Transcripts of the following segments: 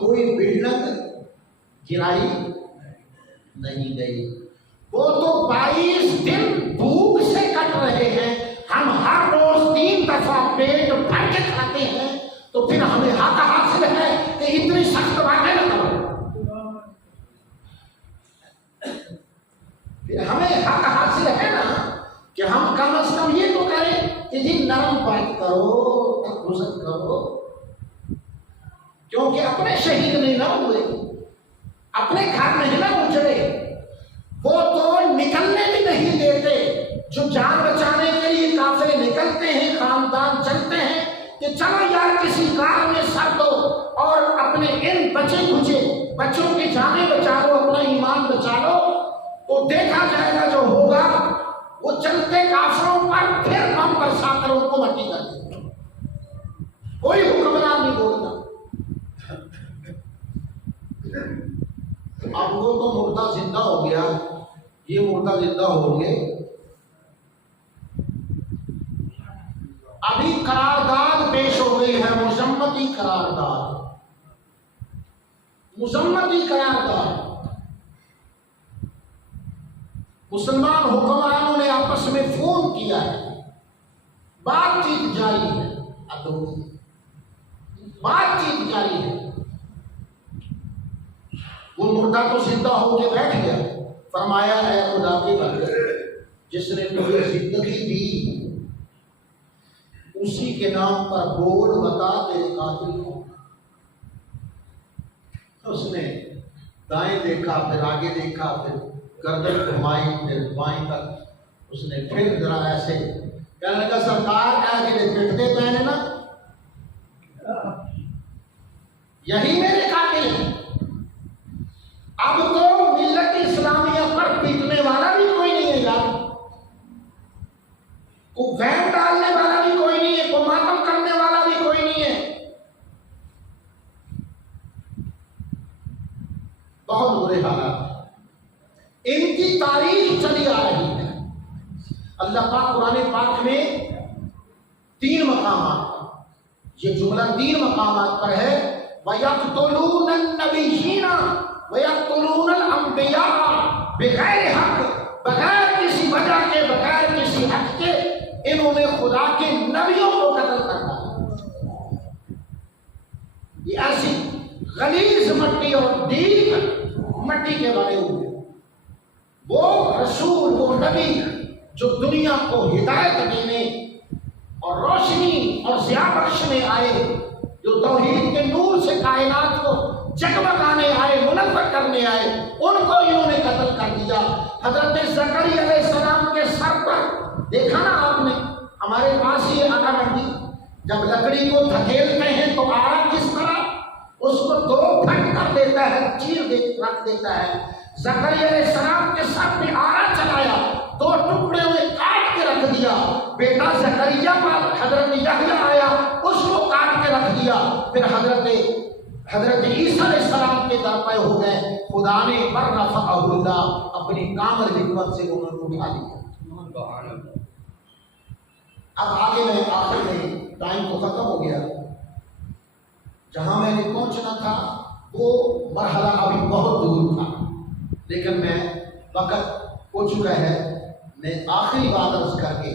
کوئی بلڈنگ گرائی نہیں گئی. وہ تو 22 دن بھوک سے کٹ رہے ہیں. ہم ہر روز 3 دفعہ پیٹ بھر کے کھاتے ہیں تو پھر ہمیں حق حاصل ہے کہ اتنی سخت باتیں نہ کرو. پھر ہمیں حق حاصل ہے نا کہ ہم کم از کم یہ تو کریں کہ جی نرم بات کرو, گزر کرو. کیونکہ اپنے شہید نہیں نہ ہوئے, اپنے گھر نہیں نہ اجڑے. وہ تو نکلنے بھی نہیں دیتے. جو جان بچانے کے لیے کافرے نکلتے ہیں, خاندان چلتے ہیں کہ چلو یار کسی کار میں سر دو اور اپنے ان بچے کچے بچوں کی جانیں بچا لو, اپنا ایمان بچا لو, تو دیکھا جائے گا جو ہوگا. وہ چلتے کافروں پر پھر بم برسا کر ان کو مٹی کر دیں. کوئی حکمران نہیں بولتا. اب وہ تو مردہ زندہ ہو گیا, یہ مردہ زندہ ہو گئے. ابھی قرارداد پیش ہو گئی ہے, مذمتی قرارداد, مذمتی قرارداد. مسلمان حکمرانوں نے آپس میں فون کیا ہے, بات چیت جاری ہے, بات چیت جاری ہے. وہ مردہ تو زندہ ہو کے بیٹھ گیا. فرمایا ہے خدا کے بندے, جس نے تمہیں زندگی دی اسی کے نام پر بول بتا تیرے قاتل ہوں. اس نے دائیں دیکھا, پھر آگے دیکھا, پھر گردن گھمائی, پھر بائیں تک. اس نے پھر ذرا ایسے کہنے لگا سرکار ایسے پٹتے پہنے نا, یہی میرے قاتل ہیں. اب تو ملت اسلامیہ پر پیٹنے والا بھی کوئی نہیں ہے یار, کوئی وین ڈالنے والا بھی کوئی نہیں ہے, کوئی ماتم کرنے والا بھی کوئی نہیں ہے. بہت برے حالات ہیں. ان کی تاریخ چلی آ رہی ہے. اللہ پاک قرآن پاک میں 3 مقامات پر, یہ جملہ 3 مقامات پر ہے. وَيَقْتُلُونَ النَّبِيِّينَ وَيَقْتُلُونَ الْأَنْبِيَاءَ بغیر حق, بغیر کسی وجہ کے, بغیر کسی حق کے انہوں نے خدا کے نبیوں کو قتل کرنا. یہ ایسی غلیظ مٹی اور دیگ مٹی کے بنے ہوئے. وہ رسول, وہ نبی جو دنیا کو ہدایت دینے اور روشنی اور ضیاء بخشنے آئے, جو توحید کے نور سے کائنات کو جگمگانے آئے, منور کرنے آئے, ان کو انہوں نے قتل کر دیا. حضرت زکریا علیہ السلام کے سر پر دیکھا نا آپ نے, ہمارے پاس یہ آٹا منڈی, جب لکڑی کو دھکیلتے ہیں تو آڑا کس طرح اس کو 2 پھٹ کر دیتا ہے, چیر رکھ دیتا ہے. زکریا علیہ السلام کے سر پہ آڑا چلایا, 2 ٹکڑے میں کاٹ کے رکھ دیا. بیٹا زکریا پر حضرت یحییٰ آیا, اس کو کاٹ کے رکھ دیا. پھر حضرت عیسیٰ علیہ السلام کے در پہ ہو گئے. خدا نے برفعہ اللہ, اپنی کامل حکمت سے انہوں نے اٹھا لیا. اب آگے میں آخر میں ٹائم تو ختم ہو گیا. جہاں میں نے پہنچنا تھا وہ مرحلہ ابھی بہت دور تھا, لیکن میں وقت ہو چکا ہے. میں آخری بات عرض کر کے,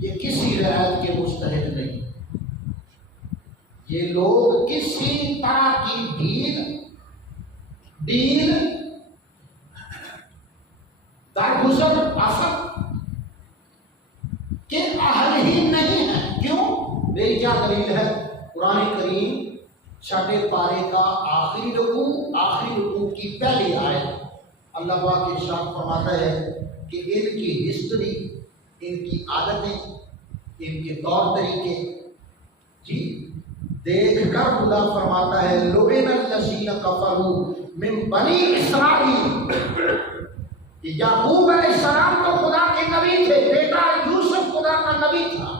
یہ کسی رعایت کے مستحق نہیں. یہ لوگ کسی طرح کی ڈیل درگزر آفت کے اہل ہی نہیں ہیں. کیوں؟ میری کیا دلیل ہے؟ قرآن کریم 6 پارے کا آخری رکوع کی پہلی آیت, اللہ پاک ارشاد فرماتا ہے کہ ان کی ہسٹری, ان کی عادتیں, ان کے طور طریقے جی دیکھ کر خدا فرماتا ہے لعن الذین کفروا من بنی اسرائیل. یعقوب علیہ السلام تو خدا کے نبی تھے, بیٹا یوسف خدا کا نبی تھا.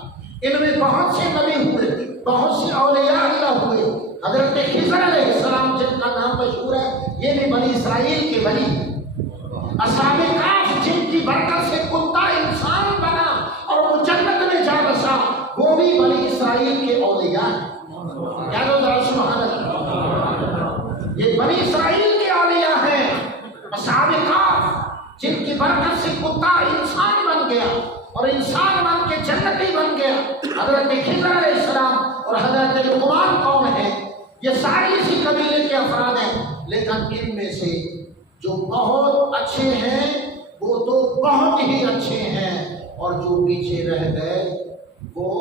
ان میں بہت سے نبی ہوئے, بہت سے اولیاء اللہ ہوئے. حضرت خضر علیہ السلام جن کا نام مشہور ہے, یہ بھی بنی اسرائیل کے ولی. اصحاب کہف جن کی برکت سے کتا انسان بنا اور وہ جنت میں جا بسا, وہ بھی بنی اسرائیل کے اولیاء ہیں. کیا دو ذرا سبحان اللہ. یہ بنی اسرائیل کے اولیاء ہیں اصحاب کہف، جن کی برکت سے کتا انسان بن گیا اور انسان بن کے جنتی بن گیا. حضرت خضر علیہ السلام اور حضرت لقمان کون ہیں؟ یہ سارے اسی قبیلے کے افراد ہیں، لیکن ان میں سے جو بہت اچھے ہیں وہ تو بہت ہی اچھے ہیں، اور جو پیچھے رہ گئے وہ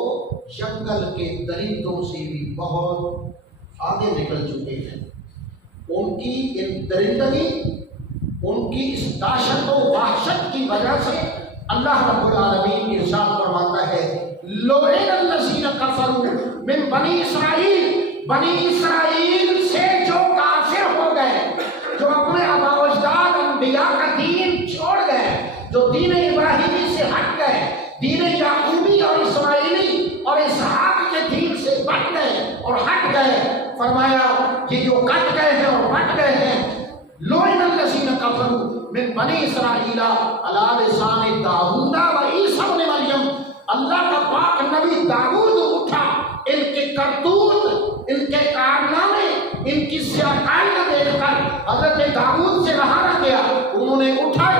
جنگل کے درندوں سے بھی بہت آگے نکل چکے ہیں. ان کی ان درندگی، ان کی اس دہشت و وحشت کی وجہ سے اللہ رب العالمین ارشاد فرماتا ہے لعن الذین کفروا من بنی اسرائیل، بنی اسرائیل سے جو کافر ہو گئے، جو اپنے آباء و اجداد انبیاء کا دین چھوڑ گئے، جو دین ابراہیمی سے ہٹ گئے، دین یعقوبی اور اسماعیلی اور اسحاق کے دین سے بٹ گئے اور ہٹ گئے، فرمایا کہ جو کٹ گئے ہیں اور بٹ گئے ہیں، لعن الذین کفروا من بنی اسرائیل علی لسان داؤد و عیسی ابن مریم. اللہ کا پاک نبی داؤد اٹھا، ان کے کرتوت، ان کے کارنامے، ان کی سیاکاریاں دیکھ کر حضرت داؤد سے رہا نہ گیا. انہوں نے اٹھے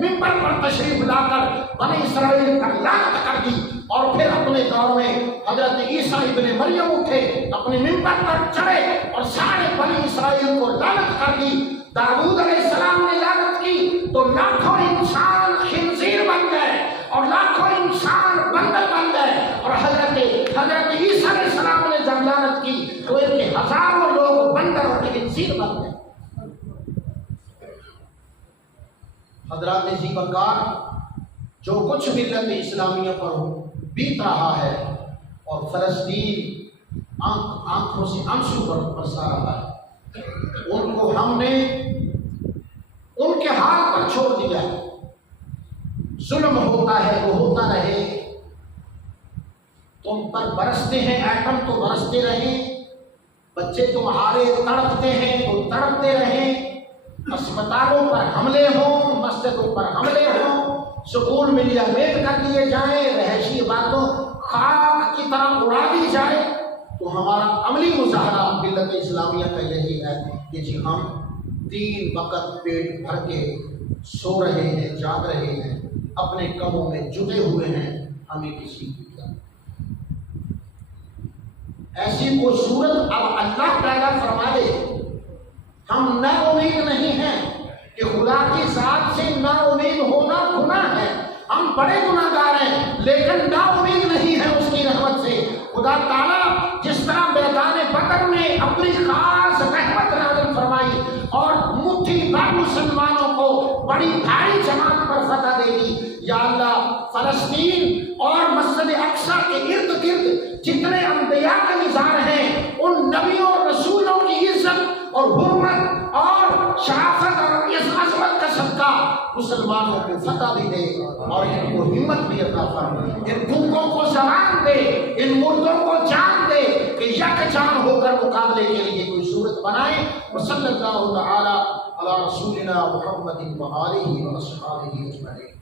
ممبر پر تشریف لا کر بنی اسرائیل پر لعنت کر دی، اور پھر اپنے دور میں حضرت عیسیٰ ابن مریم اٹھے، اپنے ممبر پر چڑھے اور سارے بنی اسرائیل کو لعنت کر دی. داؤد علیہ السلام نے لعنت کی تو لاکھوں انسان خنزیر بن گئے اور لاکھوں انسان بندر بن گئے، اور حضرت عیسیٰ علیہ السلام نے جب لعنت کی تو ان کے ہزاروں لوگ بندر اور خنزیر بن گئے. حضرات ذی بکار، جو کچھ ملت اسلامیہ پر بیت رہا ہے اور فلسطین آنکھوں سے آنسو برسا رہا ہے، ان کو ہم نے ان کے حال پر چھوڑ دیا ہے. ظلم ہوتا ہے وہ ہوتا رہے، تم پر برستے ہیں ایٹم تو برستے رہیں، بچے تمہارے تڑپتے ہیں تو تڑپتے رہیں، اسپتالوں پر حملے ہوں، مسجدوں پر حملے ہوں، سکول ملیا میٹ کر لیے جائیں، رہائشی باتوں خاک کی طرح اڑا دی جائے، تو ہمارا عملی مظاہرہ ملت اسلامیہ کا یہی ہے کہ جی ہم 3 وقت پیٹ بھر کے سو رہے ہیں، جاگ رہے ہیں، اپنے کاموں میں جٹے ہوئے ہیں، ہمیں کسی کی ایسی کوئی صورت اب اللہ پیدا فرما دے. ہم نا امید نہیں ہیں کہ خدا کی ذات سے نا امید ہونا گناہ ہے، ہم بڑے گناہ گار ہیں، لیکن نا امید نہیں ہے اس کی رحمت سے. خدا تعالیٰ جس طرح میدان بدر میں اپنی خاص رحمت نازل فرمائی اور مٹھی بھر مسلمانوں کو بڑی بھاری جماعت پر فتح دے دی، یا اللہ فلسطین اور مسجد اقصیٰ کے ارد گرد جتنے انبیاء کے مزار ہیں، ان نبیوں اور رسولوں کی عزت اور حرمت اور شرافت اور اس عظمت کا صدقہ مسلمانوں کو فتح بھی دے اور ان کو ہمت بھی عطا فرما، ان گنگوں کو زبان دے، ان مردوں کو جان دے کہ یکجان ہو کر مقابلے کے لیے کوئی صورت بنائے. وصلی اللہ تعالی علی رسولنا محمد و آلہ و اصحابہ اجمعین.